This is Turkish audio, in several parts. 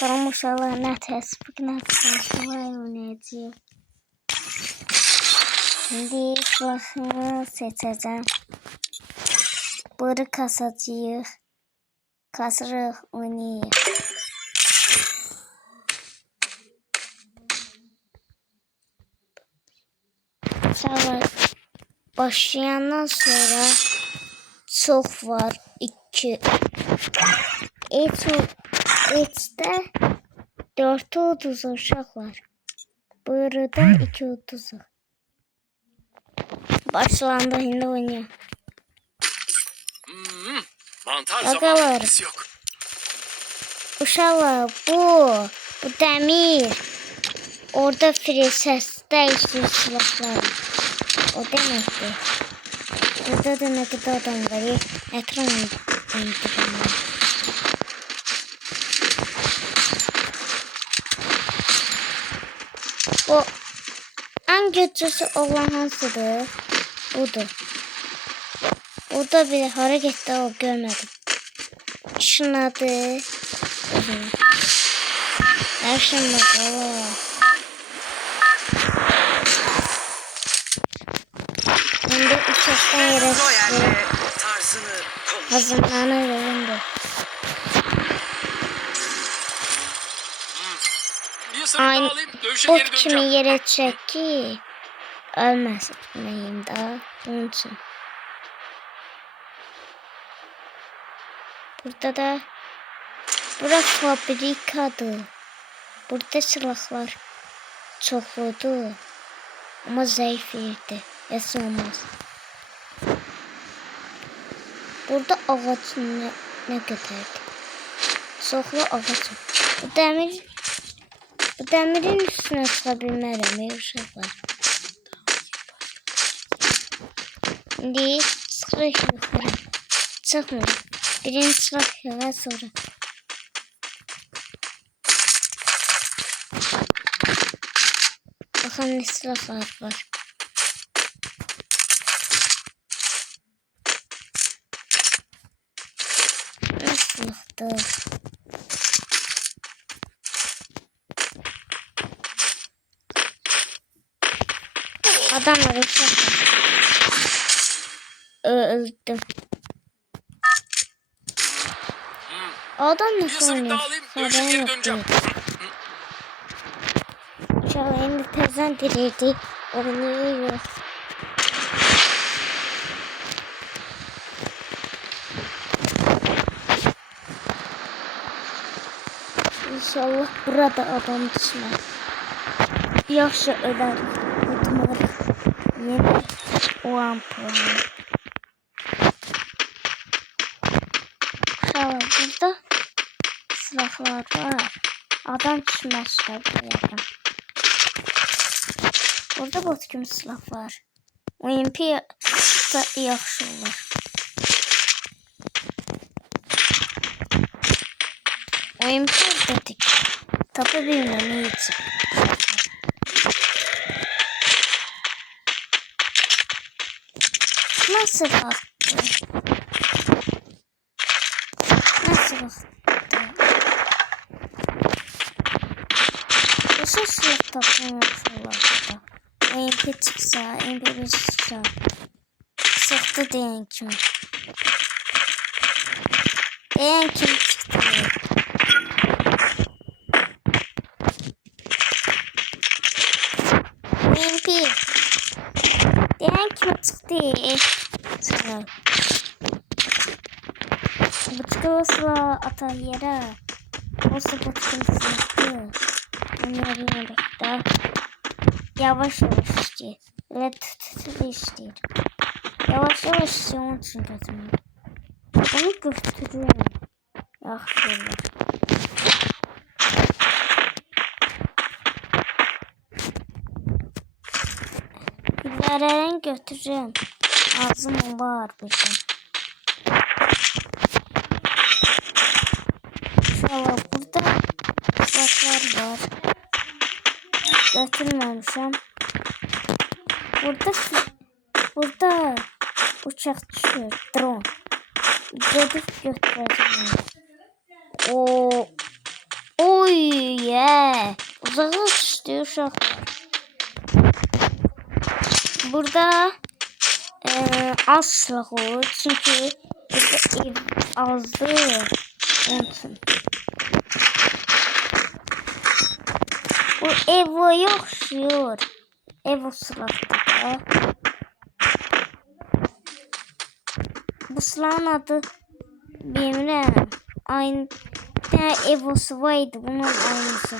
Bakalım uşaqlar nə təsbik, nə təsbik oynayacağıq. Şimdi silahını seçeceğim. Bırı kasacağıq. Kasırıq, oynayıq. Uşaqlar başlayandan sonra çox var. 2 H'də 4 30 uşaqlar. Bırıda 2 30. Başlandı, şimdi oynayalım. Mantar Agalar. zamanımız yok. Uşaqlar bu dəmir. Orada free səs dəyişir silahlar. O deməkdir. Burada da nə qədər adam var. Ekran indirəm. O en güçlüsü olan hansıdır? Budur. Burada bir harekette o görmedim. Şınadı. Şınadı. Şimdi uçaktan yere çıktı. Hazırlanır önünde. Aynı bot kimi yere çek ki ölmesin daha. Bunun için. Burada da bura fabrikadır. Burada silahlar çoxludur. Ama zayıf yerdir. Heç olmaz. Burada ağac nə qədərdir. Çoxlu ağac. Bu dəmirin üstünə çıxa bilmərəm, uşaqlar. İndi çıxırıq yuxarı. Çıxmır. Birinci çıxaq yuxarı sonra. Baxın nə silahlar var. Nə silahdır? Adamlar uşaqlar. Öldüm. Adam nasıl oynuyor? Haberim yoktu. Uşaqlar indi təzən dirildi. Oynayır. İnşallah burada adam düşmez. Yaxşı ölər. Utmarıq. Yeni o ampulunu. Uşaqlar burada silahlar var. Adam düşməz şəbiyədən. Burada bot kimi silah var. OMP da yaxşı olur. OMP dedik. Tapa bilmem hiç. Nasıl baktı? Nasıl baktı? Bu silah tapılmış olabilir. MP çıksa, MP1 çıksa. Sıktı diyen kim? Diyen kim çıktı? MP. Diyen kim çıktı? Sıra. Bu çıkıyorsa atar yere. Olsa bu çıkıyorsa. Oynayabilirim da. Yavaş yavaş işte. Öyle tütülü işte. Yavaş yavaş işte onun için götürüyorum. Onu götürüyorum. Yaxşılar. İleriden götürüyorum. Ağzım var burada. İnşallah burada silahlar var. Götürmemişim. Burada uçak düşüyor. Drone. Gidip götüreceğim. Oy Oy ye. Uzağa düştü uşaqlar. Burada az silah olur. Çünkü burada ev azdı. Onun için. Bu Evo'ya oxşuyor. Evo silahdır. Bu silahın adı bilmirəm. Aynı bir tane Evo'su var idi. Bunun aynısı.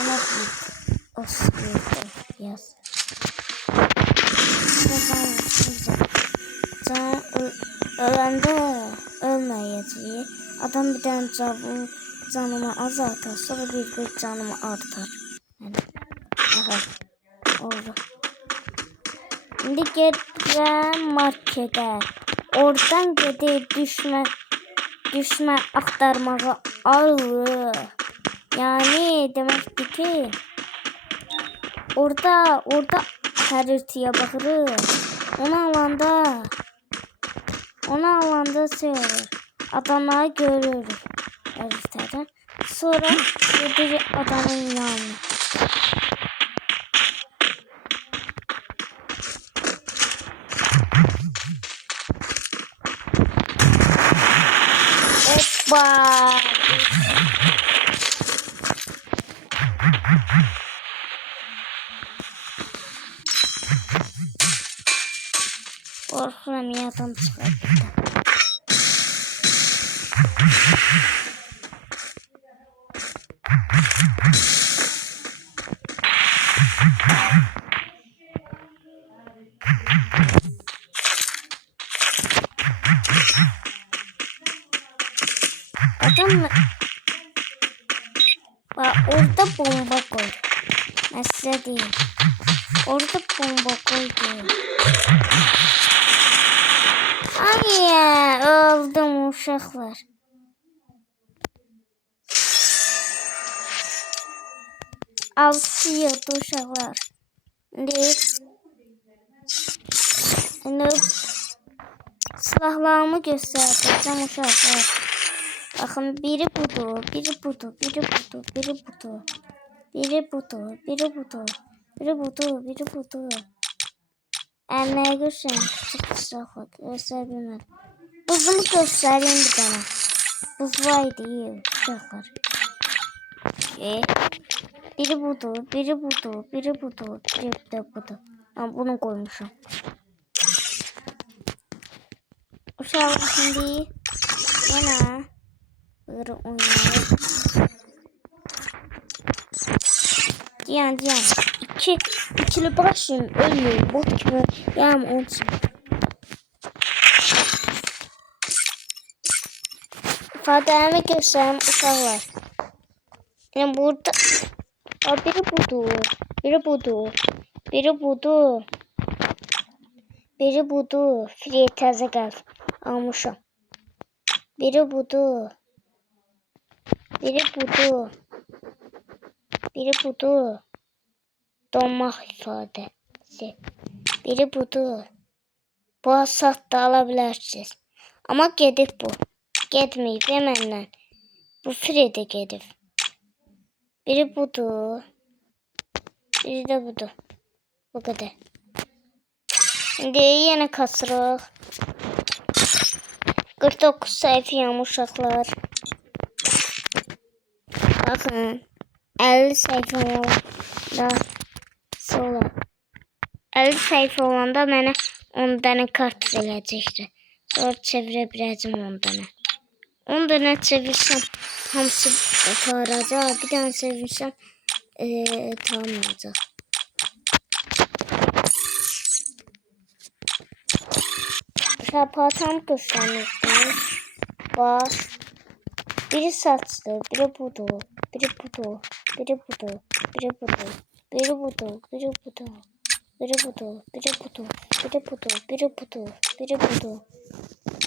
Ona o sıkıydı. Yaz. Can öləndə ölməyəcək. Adam bir tane canımı azaltar. Sonra bir canımı artar. Yani, aha. Oldu. Şimdi gedirəm markete. Oradan gedib düşmə axtarmağı alır. Yani deməkdir ki orada xəritəyə baxırıq. Onu alanda şey olur. Adamları görürük xəritədən. Sonra gedirik adamın yanına. Hoppa. Korkuram yadan çıkar burada. Adam mı? Bak orada bomba koy. Mesele değil. Orada bomba koydu. Ay ya, öldüm uşaqlar. Alsıydı uşaqlar. Şimdi silahlarımı göstereceğim uşaqlar. Bakın biri budur, biri budur, biri budur, biri budur. Biri budur, biri budur, biri budur, biri budur. Eline göstereyim. Küçük silahlar gösterebilmem. Buzumu göstereyim bir tane. Buz var değil uşaqlar. Biri budur, biri budur, biri budur, biri de budur. Ben bunu koymuşum. Uşaqlar şimdi yine böyle oynayalım. Diyan. İkili başlayayım. Ölmüyor. Bot gibi. Yani onun için. İfademi göstereyim uşaqlar. Yani burada biri budur. Biri budur. Biri budur. Biri budur. Free təzə qəlb almışam. Biri budur. Biri budur. Biri budur. Donmaq ifadəsi. Biri budur. Bu asat da ala bilərsiniz. Amma gedib bu. Getməyib məndən. Bu free də gedib. Biri budur. Biri də budur. Bu qədər. Şimdi yine kasırıq. 49 sayfayam uşaqlar. Bakın 50 sayfa olanda sonra 50 sayfa olanda mənə 10 dənə kart verəcəkdir. Sonra çevirə biləcəm 10 dənə. 10 dənə çevirsəm hamısı qurtaracaq. Bir dənə çevirsəm tamamlayacaq. Şapatam göstermiştim. Bak. Biri saçlı, biri budur, biri budur, biri budur, biri budur, biri budur, biri budur, biri budur, biri budur, biri budur, biri budur, biri budur,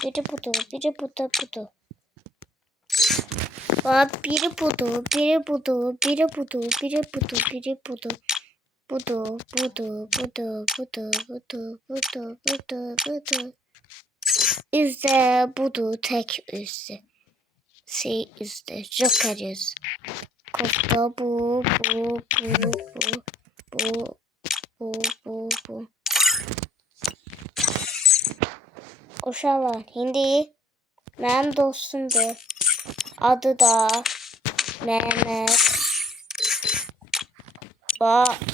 biri budur, biri budur, budur. Bak biri budur, biri budur, biri budur, biri budur, biri budur. Budur, budur, budur, budur, budur, budur, budur, budur. İzle budur tek üstü. Şey üstü, Joker yüz. Kodda bu. Uşaqlar, indi mənim dostumdur. Adı da Mehmet.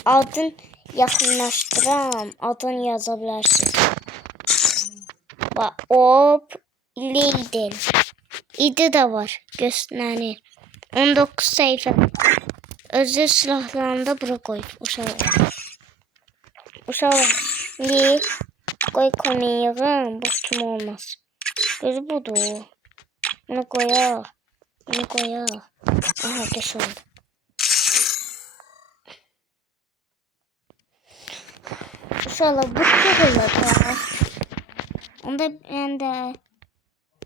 Adın yaxınlaşdıram. Adını yaza bilərsiniz. Hop, Leydel. İdi de var, göstərir. 19 səhifə. Özü silahlarını da bura qoyub uşaqlar. Uşaqlar, qoy konuyu, bu kim olmaz. Gözü budur. Bunu koyaq. Aha, geç oldu. Uşaqlar, bu kırılır da. Onda ben de